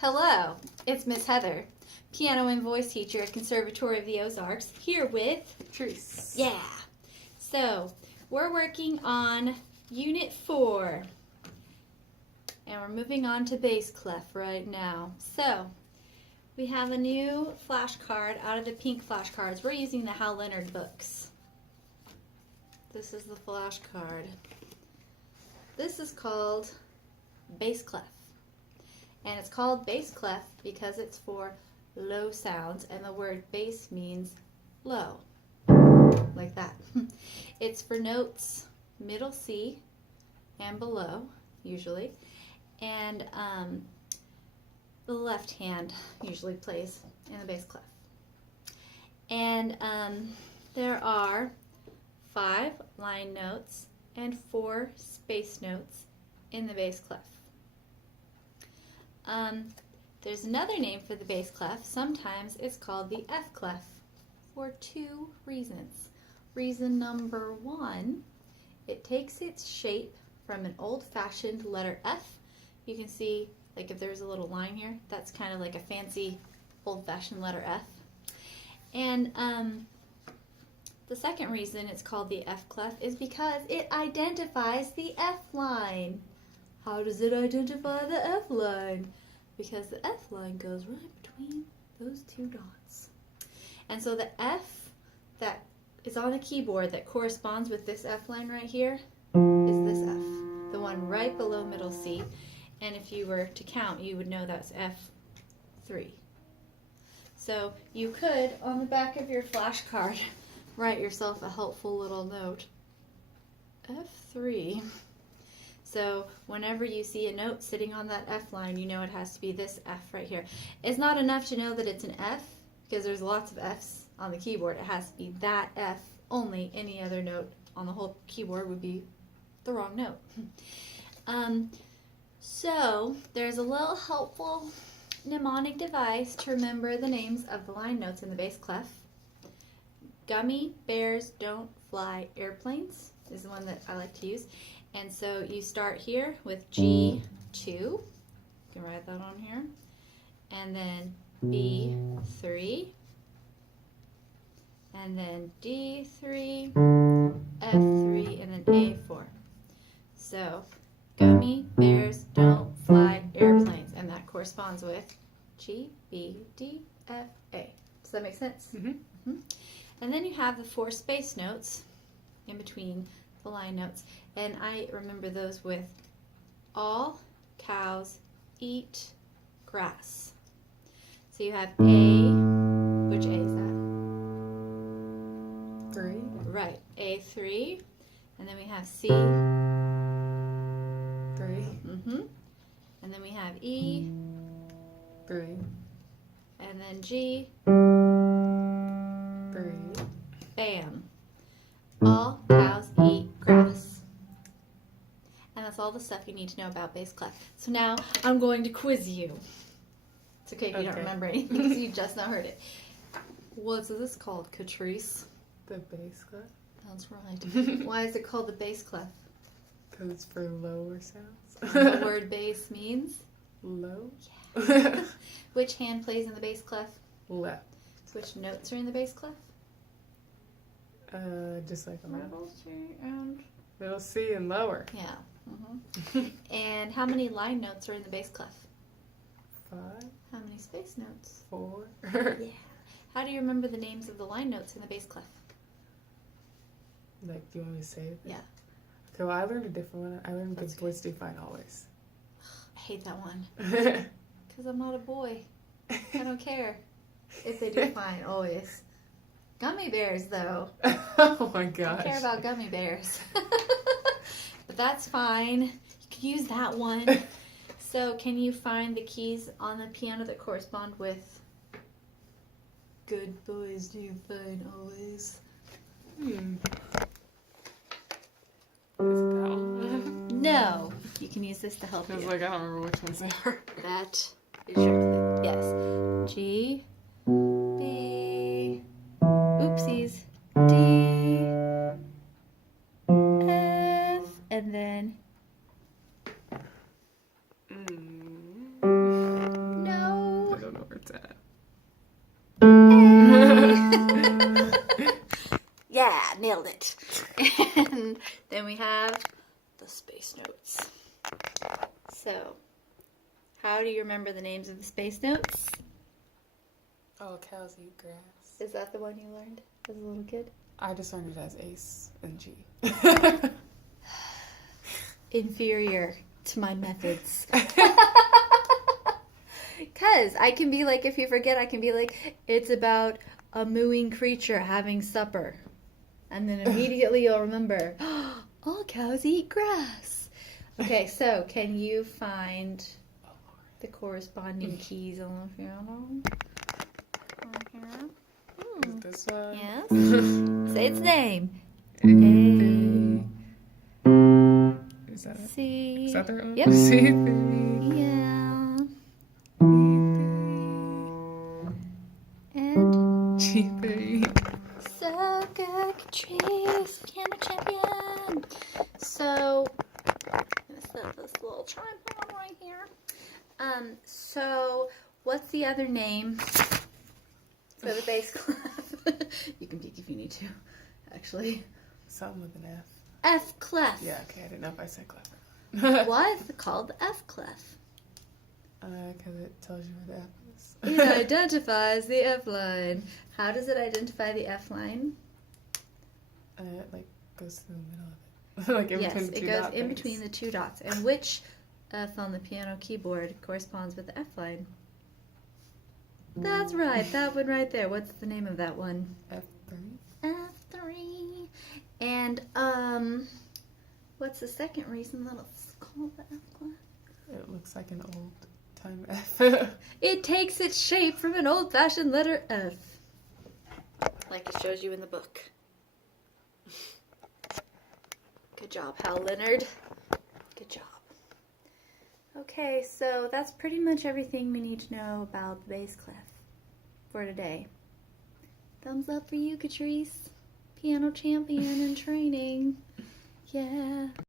Hello, it's Miss Heather, piano and voice teacher at Conservatory of the Ozarks, here with Katrice. Yeah. So, we're working on Unit 4, and we're moving on to bass clef right now. So, we have a new flashcard out of the pink flashcards. We're using the Hal Leonard books. This is the flashcard. This is called bass clef. And it's called bass clef because it's for low sounds, and the word bass means low, like that. It's for notes middle C and below, usually, and the left hand usually plays in the bass clef. And there are 5 line notes and 4 space notes in the bass clef. There's another name for the bass clef. Sometimes it's called the F clef for 2 reasons. Reason number 1, it takes its shape from an old-fashioned letter F. You can see, like if there's a little line here, that's kind of like a fancy old-fashioned letter F. And the second reason it's called the F clef is because it identifies the F line. How does it identify the F line? Because the F line goes right between those 2 dots. And so the F that is on the keyboard that corresponds with this F line right here is this F, the one right below middle C. And if you were to count, you would know that's F3. So you could, on the back of your flashcard, write yourself a helpful little note. F3. So whenever you see a note sitting on that F line, you know it has to be this F right here. It's not enough to know that it's an F, because there's lots of Fs on the keyboard. It has to be that F only. Any other note on the whole keyboard would be the wrong note. So there's a little helpful mnemonic device to remember the names of the line notes in the bass clef. Gummy bears don't fly airplanes is the one that I like to use. And so you start here with G2, you can write that on here, and then B3, and then D3, F3, and then A4. So, gummy bears don't fly airplanes, and that corresponds with G, B, D, F, A. Does that make sense? Mm-hmm. Mm-hmm. And then you have the 4 space notes in between the line notes, and I remember those with all cows eat grass. So you have A, which A is that? 3. Right, A3, and then we have C, 3. And then we have E, 3. and then G, 3. bam. All cows eat grass. And that's all the stuff you need to know about bass clef. So now I'm going to quiz you. It's okay if you don't remember anything because you just now heard it. What's this called, Katrice? The bass clef? That's right. Why is it called the bass clef? Because it's for lower sounds. The word bass means? Low? Yeah. Which hand plays in the bass clef? Left. Which notes are in the bass clef? Just like a Middle C and... middle C and lower. Yeah. And how many line notes are in the bass clef? 5. How many space notes? 4. Yeah. How do you remember the names of the line notes in the bass clef? Like, do you want me to say it? Yeah. Okay, well, I learned a different one. I learned That's the boys do fine always. I hate that one. Because I'm not a boy. I don't care if they do fine always. Gummy bears, though. Oh my I gosh. don't care about gummy bears. But that's fine. You can use that one. So can you find the keys on the piano that correspond with good boys do fine always? Is it that one? No. You can use this to help I was you. like, I don't remember which ones they are. That is your clue. Yes. G, B, oopsies, D, F, and then no. how do you remember the names of the space notes? Oh, cows eat grass. Is that the one you learned as a little kid? I just learned it as Ace and G. Inferior to my methods. Because I can be like, if you forget, I can be like, it's about a mooing creature having supper. And then immediately you'll remember, all cows eat grass. Okay, so can you find the corresponding keys on the piano? Is this one? Yes. Say its name. Is that it? C. Is that the right one? Yep. C3. Yeah. E3. And G3. so good, Katrice, piano champion. So I'm gonna set this little tripod right here. So what's the other name for the bass clef? You can peek if you need to, actually. Something with an F. F clef. Yeah, okay, I didn't know if I said clever. Why is it called the F clef? Because it tells you where the F is. It identifies the F line. How does it identify the F line? It like goes through the middle of it. Like in Yes, between the it two goes dot in things. between the two dots. And which F on the piano keyboard corresponds with the F line? That's right, that one right there. What's the name of that one? F3. F3. And what's the second reason that it's called the F clef? It looks like an old time F. It takes its shape from an old-fashioned letter F. Like it shows you in the book. Good job, Hal Leonard. Good job. Okay, so that's pretty much everything we need to know about the bass clef for today. Thumbs up for you, Katrice. Piano champion in training. Yeah.